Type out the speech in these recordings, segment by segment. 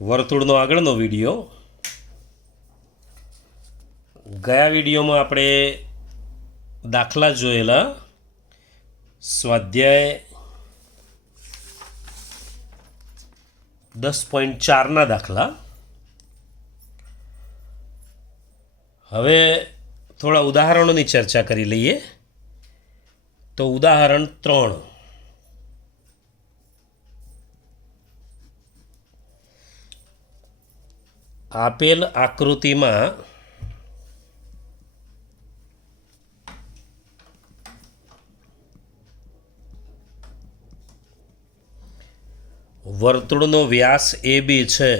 વર્તુળનો આગળનો વિડીયો. ગયા વિડીયોમાં આપણે દાખલા જોયેલા સ્વાધ્યાય 10.4ના દાખલા. હવે થોડા ઉદાહરણોની ચર્ચા કરી લઈએ. તો ઉદાહરણ 3. આપેલ આકૃતિમાં વર્તુળનો વ્યાસ AB છે.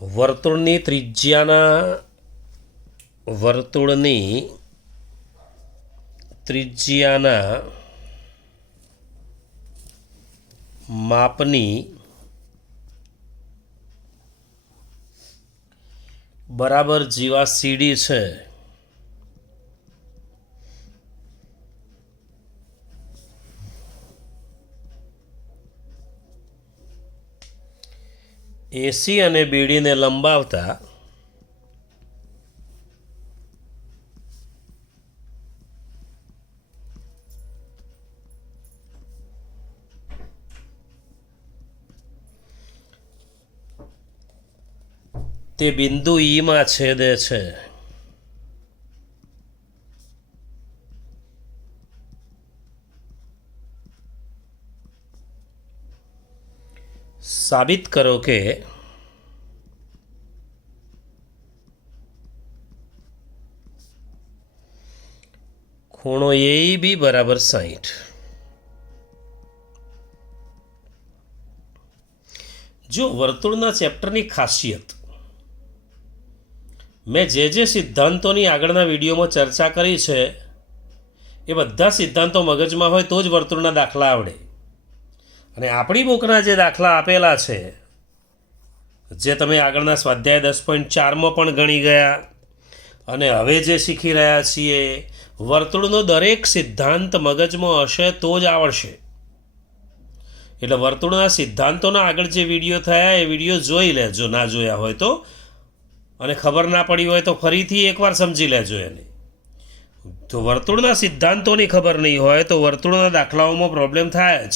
વર્તુળની ત્રિજ્યાના માપની બરાબર જીવા CD છે. AC અને BD ને લંબાવતા તે બિંદુ E માં છેદે છે. સાબિત કરો કે ખૂણો AEB બરાબર 60. જો વર્તુળના ચેપ્ટરની ખાસિયત મેં જે સિદ્ધાંતોની આગળના વિડીયોમાં ચર્ચા કરી છે એ બધા સિદ્ધાંતો મગજમાં હોય તો જ વર્તુળના દાખલા આવડે. અને આપણી બુકના જે દાખલા આપેલા છે જે તમે આગળના સ્વાધ્યાય 10.4માં પણ ગણી ગયા અને હવે જે શીખી રહ્યા છીએ, વર્તુળનો દરેક સિદ્ધાંત મગજમાં હશે તો જ આવડશે. એટલે વર્તુળના સિદ્ધાંતોના આગળ જે વિડીયો થયા એ વિડીયો જોઈ લેજો, ના જોયા હોય તો. અને ખબર ના પડી હોય તો ફરીથી એકવાર સમજી લેજો એને. તો વર્તુળના સિદ્ધાંતોની ખબર નહીં હોય તો વર્તુળના દાખલાઓમાં પ્રોબ્લેમ થાય જ.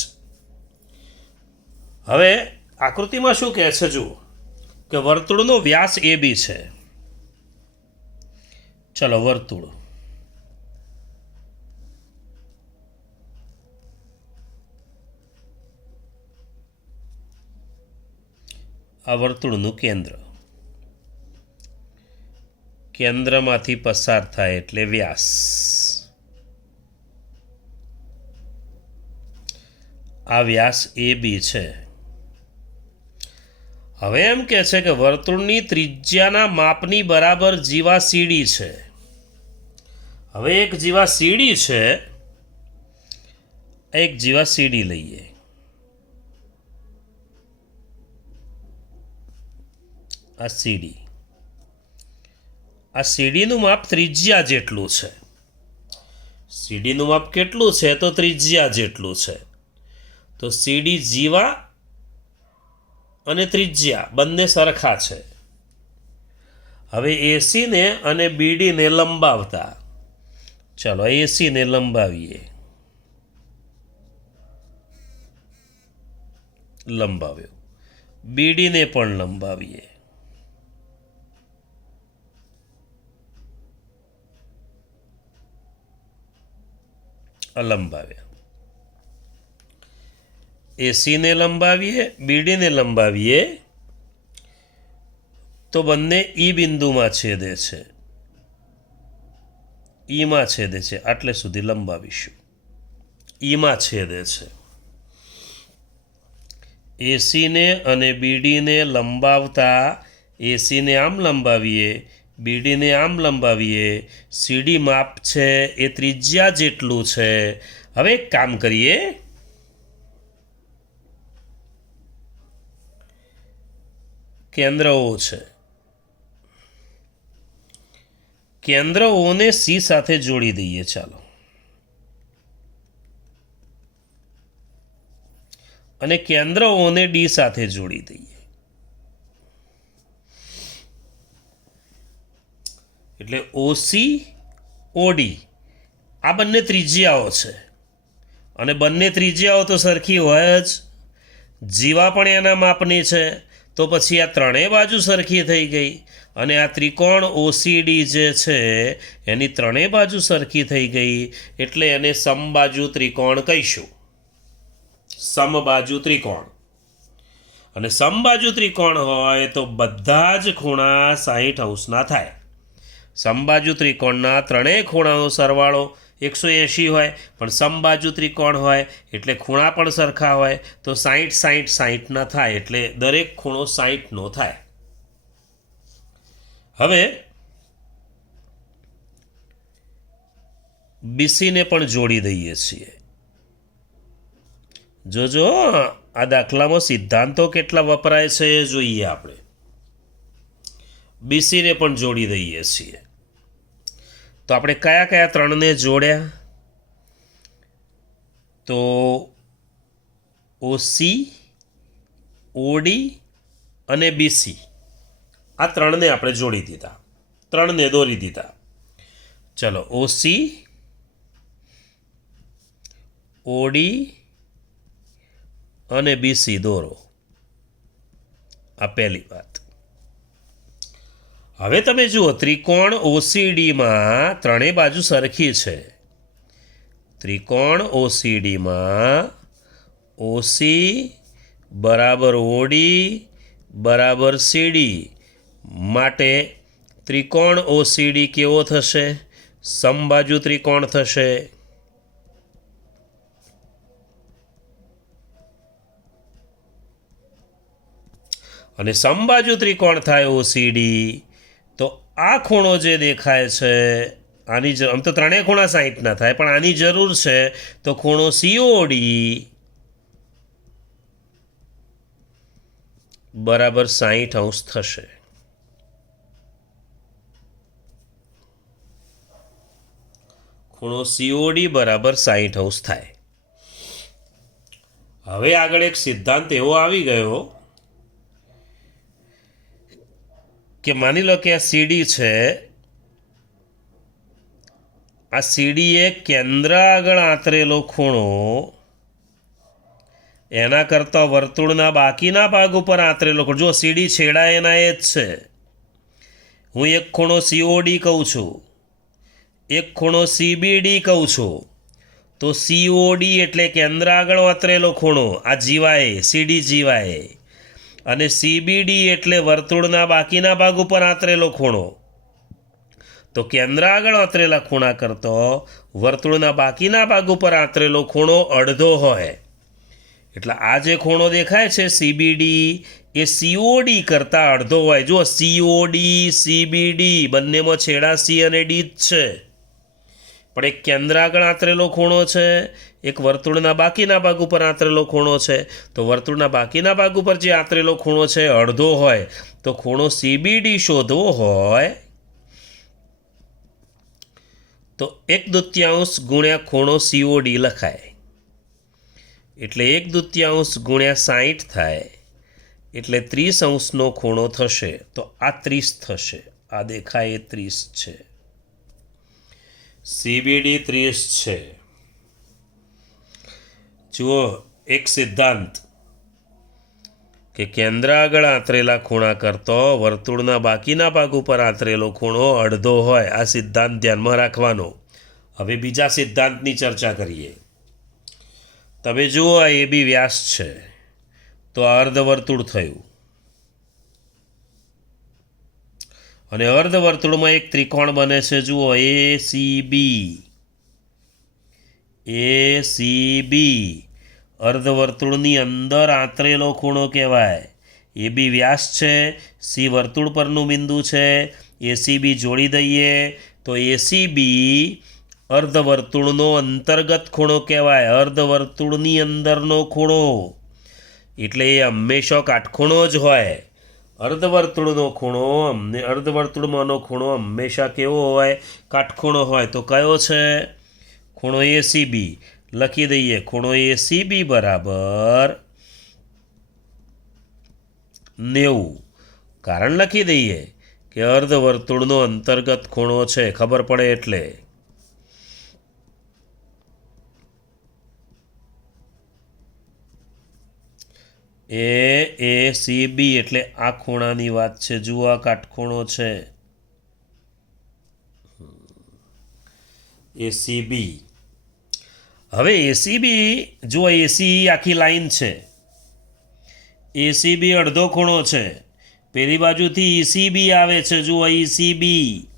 હવે આકૃતિમાં શું કહે છે જુઓ કે વર્તુળનો વ્યાસ AB છે. ચલો વર્તુળ, આ વર્તુળનું કેન્દ્રમાંથી પસાર થાય એટલે વ્યાસ. આ વ્યાસ AB છે. હવે એમ કહે છે કે વર્તુળની ત્રિજ્યાના માપની બરાબર જીવા CD છે. હવે એક જીવા CD છે, એક જીવા CD લઈએ. આ CD, આ CDનું માપ ત્રિજ્યા જેટલું છે. CDનું માપ કેટલું છે તો ત્રિજ્યા જેટલું છે. તો CD જીવા અને ત્રિજ્યા બંને સરખા છે. હવે AC ને અને BD ને લંબાવતા, ચાલો AC ને લંબાવીએ. લંબાવ્યો. BD ને પણ લંબાવીએ. લંબાવ્યા. AC ને લંબાવીએ, BD ને લંબાવીએ તો બંને E બિંદુમાં છેદે છે. E માં છેદે છે, આટલે સુધી લંબાવીશું. E માં છેદે છે. AC ને અને BD ને લંબાવતા AC ને આમ લંબાવીએ, BD ને આમ લંબાવીએ. CD માપ છે એ ત્રિજ્યા જેટલું છે. હવે એક કામ કરીએ, કેન્દ્ર O છે. કેન્દ્ર ઓને સી સાથે જોડી દઈએ. ચાલો, અને કેન્દ્ર ઓને ડી સાથે જોડી દઈએ. એટલે ઓસી ઓડી આ બંને ત્રિજ્યાઓ છે, અને બંને ત્રિજ્યાઓ તો સરખી હોય જ. જીવા પણ એના માપની છે, તો પછી આ ત્રણેય બાજુ સરખી થઈ ગઈ. અને આ ત્રિકોણ ઓસીડી જે છે એની ત્રણેય બાજુ સરખી થઈ ગઈ, એટલે એને સમબાજુ ત્રિકોણ કહીશું. સમબાજુ ત્રિકોણ. અને સમબાજુ ત્રિકોણ હોય તો બધા જ ખૂણા 60° થાય. સમબાજુ ત્રિકોણના ત્રણેય ખૂણાનો સરવાળો 180 હોય, પણ સમબાજુ ત્રિકોણ હોય એટલે ખૂણા પણ સરખા હોય, તો 60 60 60 થાય, એટલે દરેક ખૂણો 60 થાય. હવે બીસીને પણ જોડી દઈએ છીએ. જોજો આ દાખલામાં સિદ્ધાંતો કેટલા વપરાય છે એ જોઈએ આપણે. બીસીને પણ જોડી દઈએ છીએ. તો આપણે કયા કયા ત્રણને જોડ્યા? તો ઓસી, ઓડી અને બીસી આ ત્રણને આપણે જોડી દીધા, ત્રણને દોરી દીધા. ચલો, ઓસી, ઓડી અને બીસી દોરો. આ પહેલી વાત. હવે તમે જુઓ, ત્રિકોણ ઓસીડીમાં ત્રણેય બાજુ સરખી છે. ત્રિકોણ ઓસીડીમાં ઓસી બરાબર ઓડી બરાબર સીડી માટે ત્રિકોણ ઓસીડી કેવો થશે? સમબાજુ ત્રિકોણ થશે. અને સમબાજુ ત્રિકોણ થાય ઓસીડી, તો આ ખૂણો જે દેખાય છે આની આમ તો ત્રણેય ખૂણા 60 થાય, પણ આની જરૂર છે, તો ખૂણો સીઓડી બરાબર 60° થશે. ખૂણો સીઓડી બરાબર 60° થાય. હવે આગળ એક સિદ્ધાંત એવો આવી ગયો કે માની લો કે આ સીડી છે, આ સીડીએ કેન્દ્ર આગળ આંતરેલો ખૂણો એના કરતાં વર્તુળના બાકીના ભાગ ઉપર આંતરેલો ખૂણો, જો સીડી છેડા એના એ જ છે. હું એક ખૂણો સીઓડી કહું છું, એક ખૂણો સીબીડી કહું છું, તો સીઓડી એટલે કેન્દ્ર આગળ આંતરેલો ખૂણો, આ જીવાય, સીડી જીવાય, અને સીબીડી એટલે વર્તુળના બાકીના ભાગ ઉપર આંતરેલો ખૂણો. તો કેન્દ્ર આગળ આંતરેલા ખૂણા કરતો વર્તુળના બાકીના ભાગ ઉપર આંતરેલો ખૂણો અડધો હોય. એટલે આ જે ખૂણો દેખાય છે સીબીડી એ સીઓડી કરતાં અડધો હોય. જો સીઓડી સીબીડી બંનેમાં છેડા સી અને ડી જ છે, પણ એક કેન્દ્ર આગળ આંતરેલો ખૂણો છે, એક વર્તુળના બાકીના ભાગ ઉપર આંતરેલો ખૂણો છે. તો વર્તુળના બાકીના ભાગ ઉપર જે આંતરેલો ખૂણો છે અડધો હોય, તો ખૂણો સીબીડી શોધવો હોય તો 1/2 ગુણ્યા ખૂણો સીઓડી લખાય. એટલે 1/2 ગુણ્યા 60 થાય, એટલે 30° ખૂણો થશે. તો આ 30 થશે. આ દેખાય એ 30 છે. સીબીડી 30 છે. જુઓ એક સિદ્ધાંત કે કેન્દ્ર આગળ આંતરેલા ખૂણા કરતો વર્તુળના બાકીના ભાગ ઉપર આંતરેલો ખૂણો અડધો હોય. આ સિદ્ધાંત ધ્યાનમાં રાખવાનો. હવે બીજા સિદ્ધાંતની ચર્ચા કરીએ. તમે જુઓ, આ એ બી વ્યાસ છે, તો આ અર્ધવર્તુળ થયું, અને અર્ધવર્તુળમાં એક ત્રિકોણ બને છે. જુઓ, એસીબી અર્ધવર્તુળની અંદર આંતરેલો ખૂણો કહેવાય. એ બી વ્યાસ છે, સી વર્તુળ પરનું બિંદુ છે, એસીબી જોડી દઈએ તો એસીબી અર્ધવર્તુળનો અંતર્ગત ખૂણો કહેવાય. અર્ધવર્તુળની અંદરનો ખૂણો એટલે એ હંમેશા કાટખૂણો જ હોય. અર્ધવર્તુળનો ખૂણો અર્ધવર્તુળમાંનો ખૂણો હંમેશા કેવો હોય? કાટખૂણો હોય. તો કયો છે? ખૂણો એસીબી. લખી દઈએ ખૂણો એસીબી બરાબર 90. કારણ લખી દઈએ કે અર્ધવર્તુળનો અંતર્ગત ખૂણો છે, ખબર પડે એટલે. એસીબી એટલે આ ખૂણાની વાત છે. જુઓ આ કાટખૂણો છે એસીબી. હવે એસીબી જુઓ, એસી આખી લાઈન છે. એસીબી અડધો ખૂણો છે. પેલી બાજુથી ઈસીબી આવે છે. જુઓ ઈસીબી.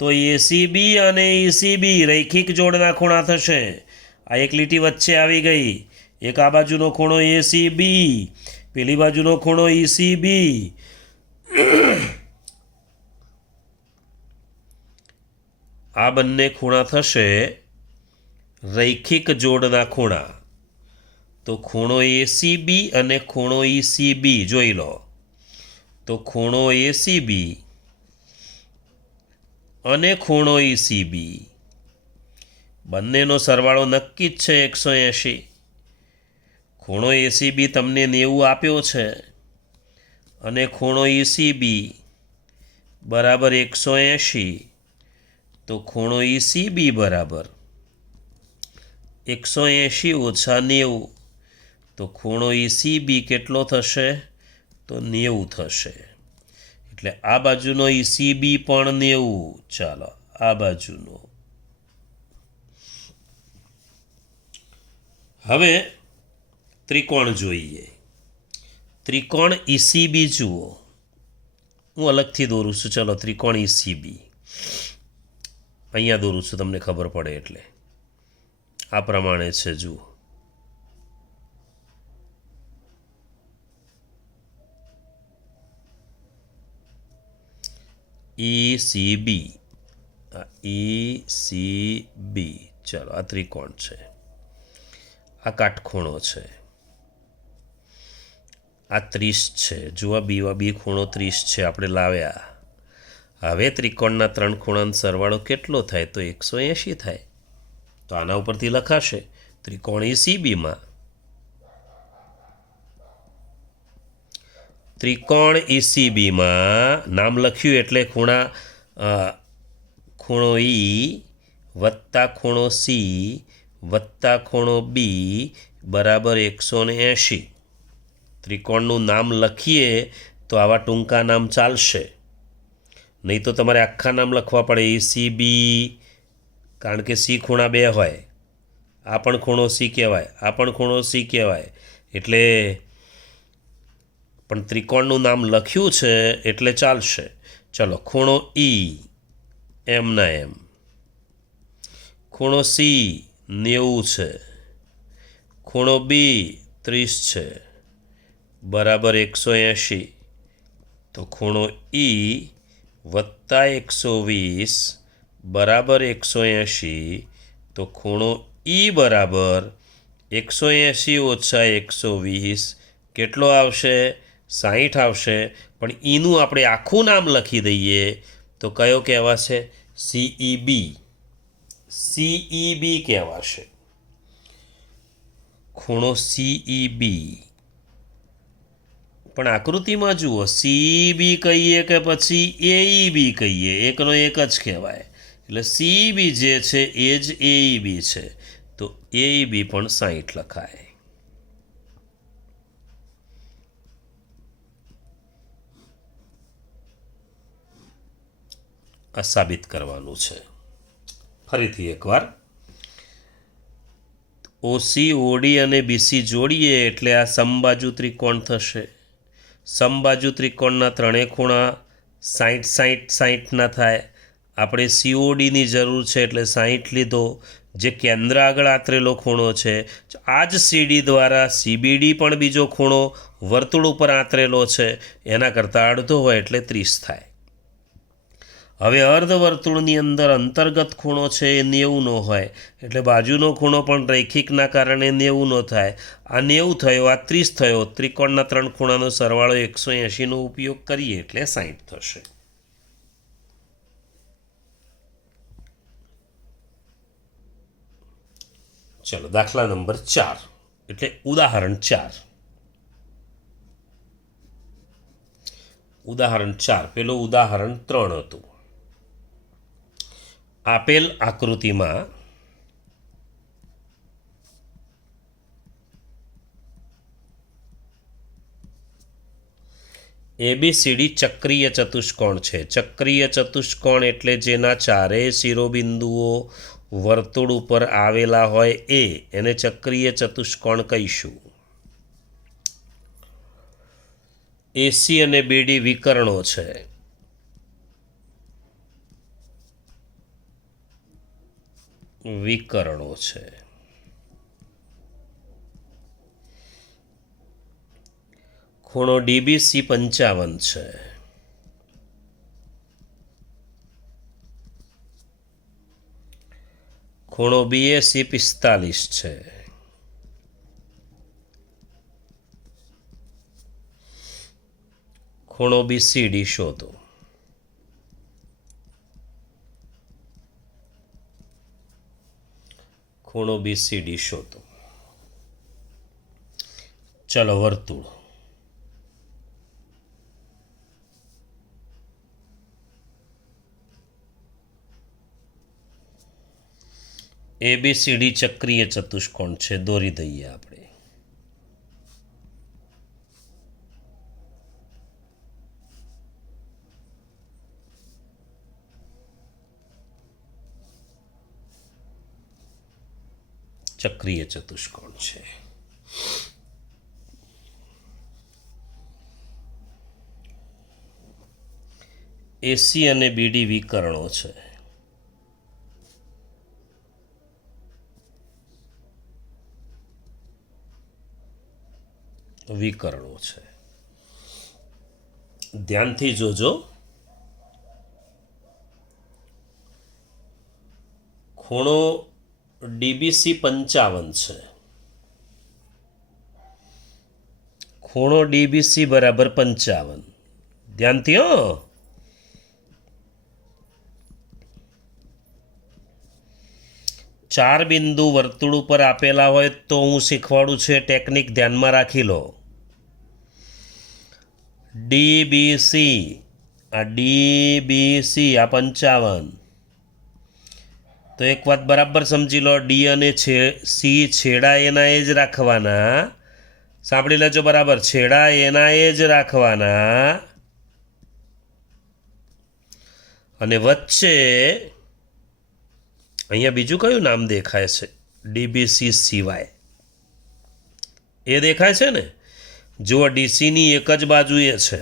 તો એસીબી અને ઈસીબી રૈખિક જોડના ખૂણા થશે. આ એક લીટી વચ્ચે આવી ગઈ. એક આ બાજુનો ખૂણો એસીબી, પેલી બાજુનો ખૂણો ઈસીબી. આ બંને ખૂણા થશે રૈખિક જોડના ખૂણા. તો ખૂણો એસીબી અને ખૂણો ઈસીબી જોઈ લો. તો ખૂણો એસીબી અને ખૂણો ઈસીબી બંનેનો સરવાળો નક્કી જ છે 180. ખૂણો એસીબી તમને 90 આપ્યો છે અને ખૂણો ઈસીબી બરાબર 180. તો ખૂણો ઈસીબી બરાબર 180 ઓછા 90. તો ખૂણો ઈસીબી કેટલો થશે? તો 90 થશે. એટલે આ બાજુનો ઈસીબી પણ 90. ચાલો આ બાજુનો. હવે ત્રિકોણ જોઈએ. ત્રિકોણ ઈસીબી જુઓ, હું અલગથી દોરું છું. ચલો ત્રિકોણ ઈસીબી અહીંયા દોરું છું, તમને ખબર પડે એટલે. આ પ્રમાણે છે જુઓ. ECB, ECB. ચાલો આ ત્રિકોણ છે. આ કાટખૂણો છે. આ 30 છે. જુઓ બી ખૂણો 30 છે, આપણે લાવ્યા. હવે ત્રિકોણના 3 ખૂણાનો સરવાળો કેટલો થાય? તો 180 થાય. તો આના ઉપરથી લખાશે ત્રિકોણ ઈસીબીમાં નામ લખ્યું એટલે ખૂણો ઈ વત્તા ખૂણો સી વત્તા ખૂણો બી બરાબર 180. ત્રિકોણનું નામ લખીએ તો આવા ટૂંકા નામ ચાલશે, નહીં તો તમારે આખા નામ લખવા પડે. ઈસીબી, કારણ કે સી ખૂણા 2 હોય. આ પણ ખૂણો સી કહેવાય, આ પણ ખૂણો સી કહેવાય. એટલે પણ ત્રિકોણનું નામ લખ્યું છે એટલે ચાલશે. ચલો ખૂણો ઈ એમના એમ. ખૂણો સી 90 છે. ખૂણો બી 30 છે બરાબર 180. તો ખૂણો ઈ વત્તા 120 બરાબર 180. તો ખૂણો ઈ બરાબર 180 ઓછા 120 કેટલો આવશે? 60 આવશે. પણ ઈનું આપણે આખું નામ લખી દઈએ તો કયો કહેવાશે? સીઈબી. સીઈબી કહેવાશે. ખૂણો સીઈબી. પણ આકૃતિમાં જુઓ, સીબી કહીએ કે પછી એઈબી કહીએ, એકનો એક જ કહેવાય. એટલે સીબી જે છે એ જ એઈબી છે. તો એઈબી પણ 60 લખાય. આ સાબિત કરવાનું છે. ફરીથી એકવાર ઓસી ઓડી અને બીસી જોડીએ એટલે આ સમબાજુ ત્રિકોણ થશે. સમબાજુ ત્રિકોણના 3 ખૂણા 60-60-60ના થાય. આપણે સીઓડીની જરૂર છે એટલે 60 લીધો. જે કેન્દ્ર આગળ આતરેલો ખૂણો છે, આ જ સીડી દ્વારા સીબીડી પણ બીજો ખૂણો વર્તુળ ઉપર આતરેલો છે, એના કરતાં અડધો હોય એટલે 30 થાય. હવે અર્ધવર્તુળની અંદર અંતર્ગત ખૂણો છે એ 90 નો હોય, એટલે બાજુનો ખૂણો પણ રૈખિકના કારણે 90 નો થાય. આ 90 થયો, આ 30 થયો. ત્રિકોણના 3 ખૂણાનો સરવાળો 180નો ઉપયોગ કરીએ એટલે 60 થશે. ચલો દાખલા નંબર 4 એટલે ઉદાહરણ 4. ઉદાહરણ 4 પેલું ઉદાહરણ 3 હતું. આપેલ આકૃતિમાં ABCD ચક્રીય ચતુષ્કોણ છે. ચક્રીય ચતુષ્કોણ એટલે જેના ચારેય શિરોબિંદુઓ વર્તુળ ઉપર આવેલા હોય એને ચક્રીય ચતુષ્કોણ કહીશું. AC અને BD વિકર્ણો છે. વિકર્ણો છે. ખૂણો DBC 55 છે. ખૂણો BAC 45 છે. ખૂણો BCD શોધો. ખૂણો BCD શોધો. ચલો વર્તુળ. ABCD ચક્રીય ચતુષ્કોણ છે, દોરી દઈએ આપણે. ચક્રીય ચતુષ્કોણ છે. AC અને BD વિકર્ણો છે. વિકર્ણો છે. ધ્યાનથી જોજો. ખૂણો DBC 55 છે. ખૂણો DBC બરાબર 55. ધ્યાનથી હો. ચાર બિંદુ વર્તુળ ઉપર આપેલા હોય તો હું શીખવાડું છે ટેકનિક, ધ્યાનમાં રાખી લો. DBC આ 55. તો એક વાત બરાબર સમજી લો, ડી અને સી છેડા એના એ જ રાખવાના. સાંભળી લેજો બરાબર, છેડા એના એ જ રાખવાના. અને વચ્ચે અહીંયા બીજું કયું નામ દેખાય છે? DBC સિવાય એ દેખાય છે ને. જુઓ, ડીસીની એક જ બાજુએ છે.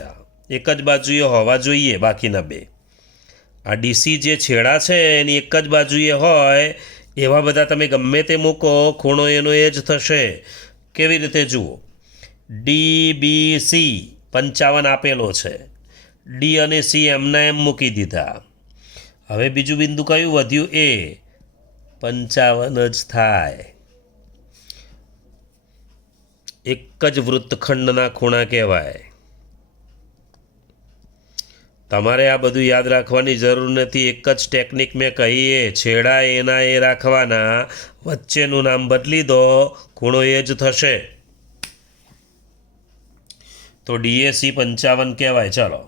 એક જ બાજુએ હોવા જોઈએ બાકીના બે. આ ડીસી જે છેડા છે એની એક જ બાજુએ હોય એવા બધા તમે ગમે તે મૂકો, ખૂણો એનો એ જ થશે. કેવી રીતે જુઓ, DBC 55 આપેલો છે. ડી અને સી એમના એમ મૂકી દીધા. હવે બીજું બિંદુ કયું વધ્યું? એ 55 જ થાય. એક જ વૃત્તખંડના ખૂણા કહેવાય. તમારે આ બધું યાદ રાખવાની જરૂર નથી. એક જ ટેકનિક મેં કહીએ, છેડા એના એ રાખવાના, વચ્ચેનું નામ બદલી દો, ખૂણો એ જ થશે. તો DAC 55 કહેવાય. ચાલો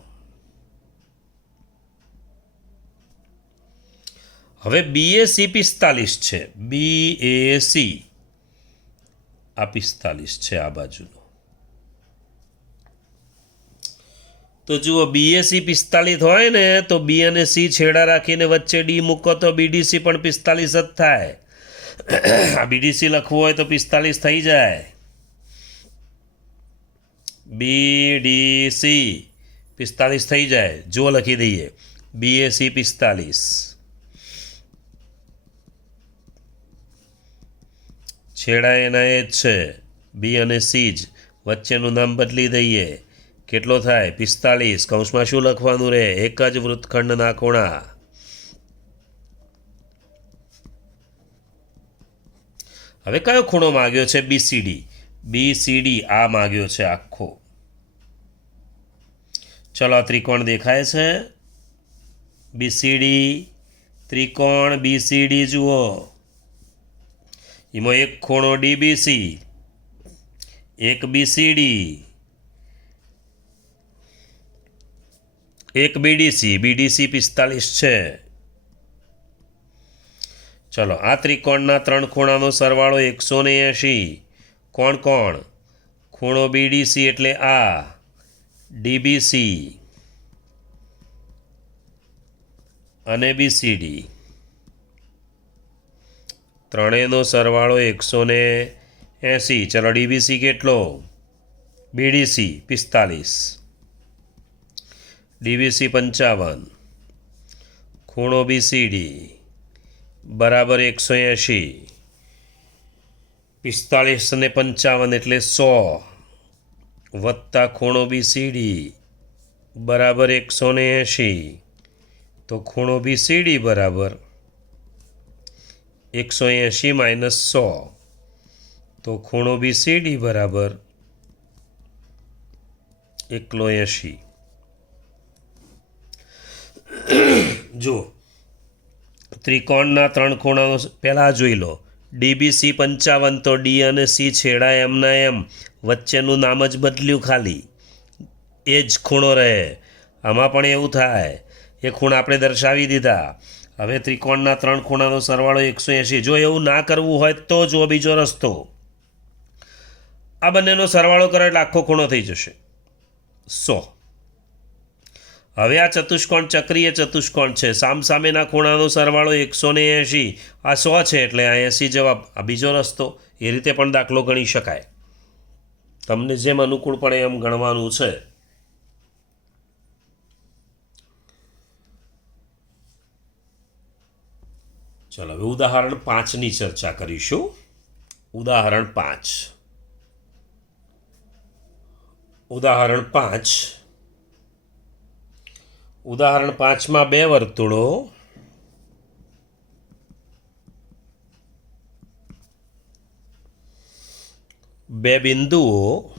હવે BAC 45 છે. BAC આ 45 છે આ બાજુનો. તો જુઓ, BAC 45 હોય ને તો B અને C છેડા રાખીને વચ્ચે D મૂકો તો BDC પણ 45 જ થાય. આ BDC લખવું હોય તો 45 થઈ જાય. BDC 45 થઈ જાય. જો લખી દઈએ, BAC 45. છેડા એના એ જ છે, B અને C જ. વચ્ચેનું નામ બદલી દઈએ, કેટલો થાય 45 કૌંસમાં શું લખવાનું રહે એક જ વૃત્તખંડના ખૂણા હવે કયો ખૂણો માગ્યો છે બીસીડી આ માગ્યો છે આખો ચલો ત્રિકોણ દેખાય છે બીસીડી ત્રિકોણ બીસીડી જુઓ એમાં એક ખૂણો ડીબીસી એક બીસીડી એક બીડીસી 45 છે ચલો આ ત્રિકોણના ત્રણ ખૂણાનો સરવાળો 180 કોણ કોણ ખૂણો બીડીસી એટલે આ ડીબીસી અને બીસીડી ત્રણેયનો સરવાળો 180 ચલો ડીબીસી કેટલો બીડીસી 45 ડીબીસી 55 ખૂણો બીસીડી બરાબર 180 45 ને 55 એટલે 100 વત્તા ખૂણો બીસીડી બરાબર 180 તો ખૂણો બીસીડી બરાબર 180 માઇનસ 100 તો ખૂણો બીસીડી બરાબર 180 જો ત્રિકોણના ત્રણ ખૂણાનો પહેલાં જોઈ લો ડીબીસી 55 તો ડી અને સી છેડા એમના એમ વચ્ચેનું નામ જ બદલ્યું ખાલી એ જ ખૂણો રહે આમાં પણ એવું થાય એ ખૂણા આપણે દર્શાવી દીધા હવે ત્રિકોણના ત્રણ ખૂણાનો સરવાળો 180 જો એવું ના કરવું હોય તો જુઓ બીજો રસ્તો આ બંનેનો સરવાળો કરો એટલે આખો ખૂણો થઈ જશે 100 હવે આ ચતુષ્કોણ ચક્રીય ચતુષ્કોણ છે સામસામેના ખૂણાનો સરવાળો 180 આ 100 છે એટલે આ 80 જવાબ આ બીજો રસ્તો એ રીતે પણ દાખલો ગણી શકાય તમને જેમ અનુકૂળ પડે એમ ગણવાનું છે ચાલો હવે ઉદાહરણ 5ની ચર્ચા કરીશું ઉદાહરણ 5માં બે વર્તુળો બે બિંદુઓ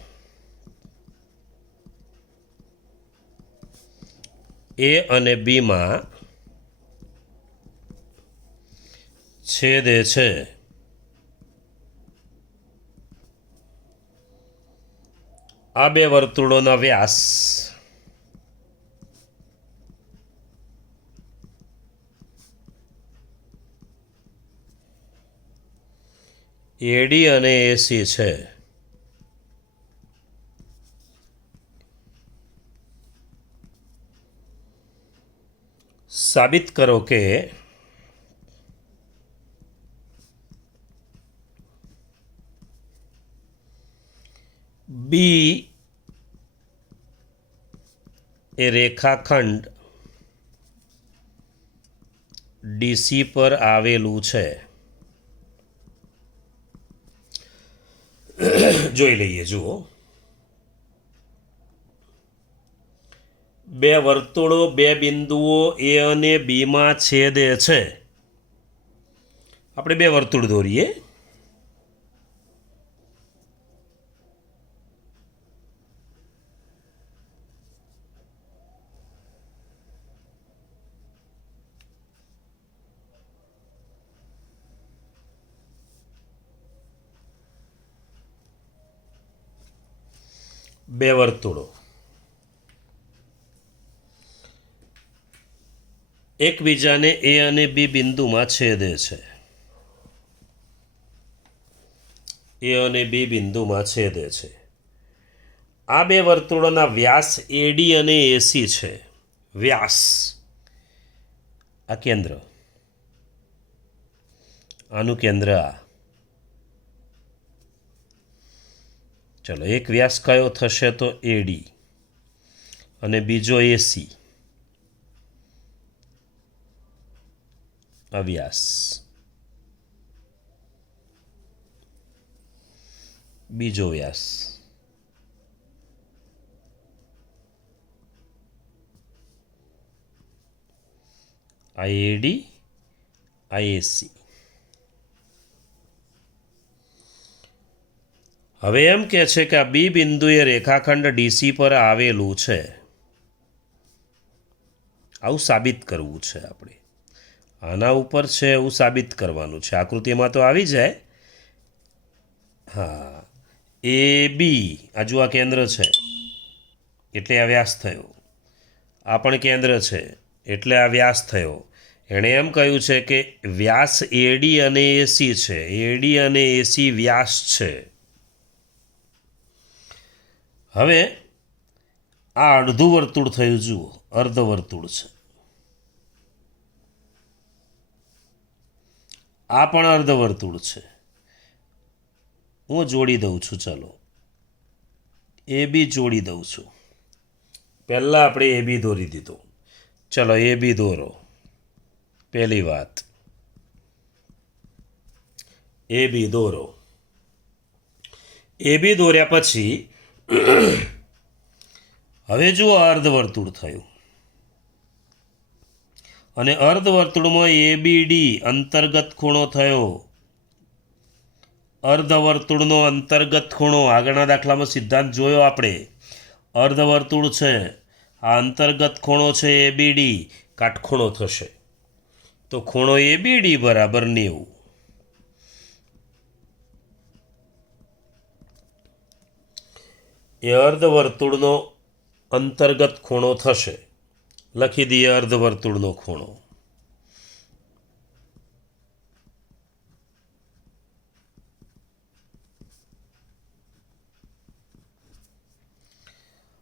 એ અને બીમાં છેદે છે આ બે વર્તુળોના વ્યાસ એડી અને એસી છે સાબિત કરો કે બી એ રેખાખંડ ડીસી પર આવેલું છે જોઈ લઈએ જુઓ બે વર્તુળો બે બિંદુઓ એ અને બીમાં છેદે છે આપણે બે વર્તુળ દોરીએ બે વર્તુળો એકબીજાને એ અને બી બિંદુમાં છેદે છે એ અને બી બિંદુમાં છેદે છે આ બે વર્તુળોના વ્યાસ એડી અને એસી છે વ્યાસ આ કેન્દ્ર આનું કેન્દ્ર આ ચલો એક વ્યાસ કયો થશે તો એડી અને બીજો એસી આ વ્યાસ બીજો વ્યાસ આ એડી, આ એસી. હવે એમ કહે છે કે આ બી બિંદુએ રેખાખંડ ડીસી પર આવેલું છે. આવું સાબિત કરવું છે આપણે. આના ઉપર છે એવું સાબિત કરવાનું છે. આકૃતિમાં તો આવી જાય. હા, એ બી આ જો આ કેન્દ્ર છે એટલે આ વ્યાસ થયો. આ પણ કેન્દ્ર છે એટલે આ વ્યાસ થયો. એણે એમ કહ્યું છે કે વ્યાસ એડી અને એસી છે. એડી અને એસી વ્યાસ છે. હવે આ અડધું વર્તુળ થયું. જુઓ, અર્ધ વર્તુળ છે. આ પણ અર્ધ વર્તુળ છે. હું જોડી દઉં છું. ચાલો એ બી જોડી દઉં છું. પહેલાં આપણે એ બી દોરી દીધો. ચલો એ બી દોરો. પહેલી વાત એ બી દોરો. એ બી દોર્યા પછી હવે જુઓ અર્ધવર્તુળ થયું. અને અર્ધવર્તુળમાં એ બી ડી અંતર્ગત ખૂણો થયો. અર્ધવર્તુળનો અંતર્ગત ખૂણો આગળના દાખલામાં સિદ્ધાંત જોયો આપણે. અર્ધવર્તુળ છે, આ અંતર્ગત ખૂણો છે એ બી ડી, કાટખૂણો થશે. તો ખૂણો એ બી ડી બરાબર 90. એ અર્ધવર્તુળનો અંતર્ગત ખૂણો થશે. લખી દઈએ અર્ધવર્તુળનો ખૂણો.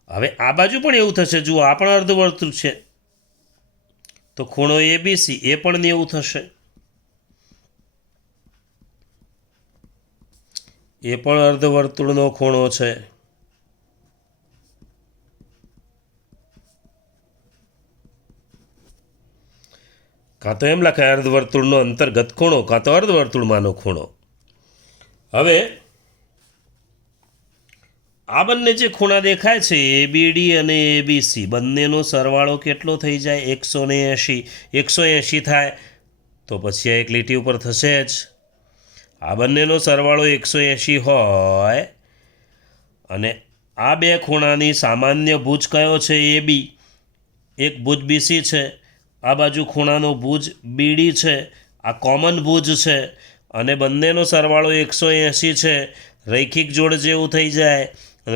હવે આ બાજુ પણ એવું થશે. જુઓ, આ પણ અર્ધવર્તુળ છે તો ખૂણો એબીસી એ પણ 90 થશે. એ પણ અર્ધવર્તુળનો ખૂણો છે. કાં તો એમ લખાય અર્ધવર્તુળનો અંતર્ગત ખૂણો, કાં તો અર્ધવર્તુળમાંનો ખૂણો. હવે આ બંને જે ખૂણા દેખાય છે એ બી ડી અને એ બી સી, બંનેનો સરવાળો કેટલો થઈ જાય? 180. 180 થાય તો પછી આ એક લીટી ઉપર થશે જ. આ બંનેનો સરવાળો 180 હોય અને આ બે ખૂણાની સામાન્ય ભુજ કયો છે? એ બી. એક ભુજ બીસી છે, આ બાજુ ખૂણાનો ભુજ બીડી છે. આ કોમન ભુજ છે અને બંનેનો સરવાળો 180 છે. રૈખિક જોડ જેવું થઈ જાય.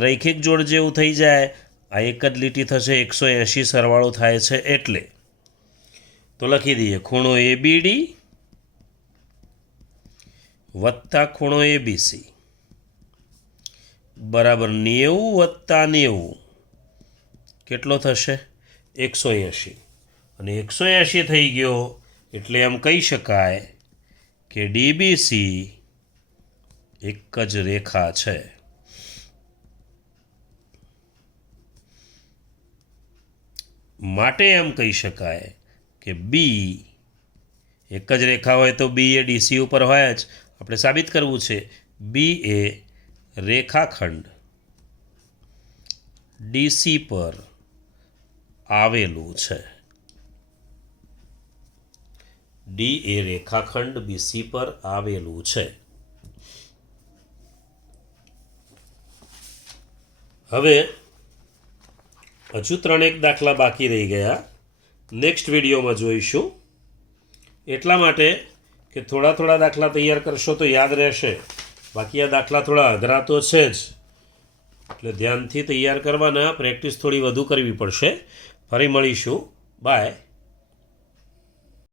રૈખિક જોડ જેવું થઈ જાય આ એક જ લીટી થશે. 180 સરવાળો થાય છે એટલે. તો લખી દઈએ ખૂણો એ બી ડી વત્તા ખૂણો એ બી સી બરાબર 90 વત્તા 90 કેટલો થશે? 180. અને 180 થઈ ગયો એટલે એમ કહી શકાય કે ડીબીસી એક જ રેખા છે. માટે એમ કહી શકાય કે બી એક જ રેખા હોય તો બી એ ડીસી ઉપર હોય જ. આપણે સાબિત કરવું છે બી એ રેખાખંડ ડીસી પર આવેલું છે. ડી એ રેખાખંડ બીસી પર આવેલું છે. હવે હજુ 3 દાખલા બાકી રહી ગયા. નેક્સ્ટ વિડીયોમાં જોઈશું. એટલા માટે કે થોડા દાખલા તૈયાર કરશો તો યાદ રહેશે. બાકી આ દાખલા થોડા અઘરા તો છે જ, એટલે ધ્યાનથી તૈયાર કરવાના. પ્રેક્ટિસ થોડી વધુ કરવી પડશે. ફરી મળીશું. બાય.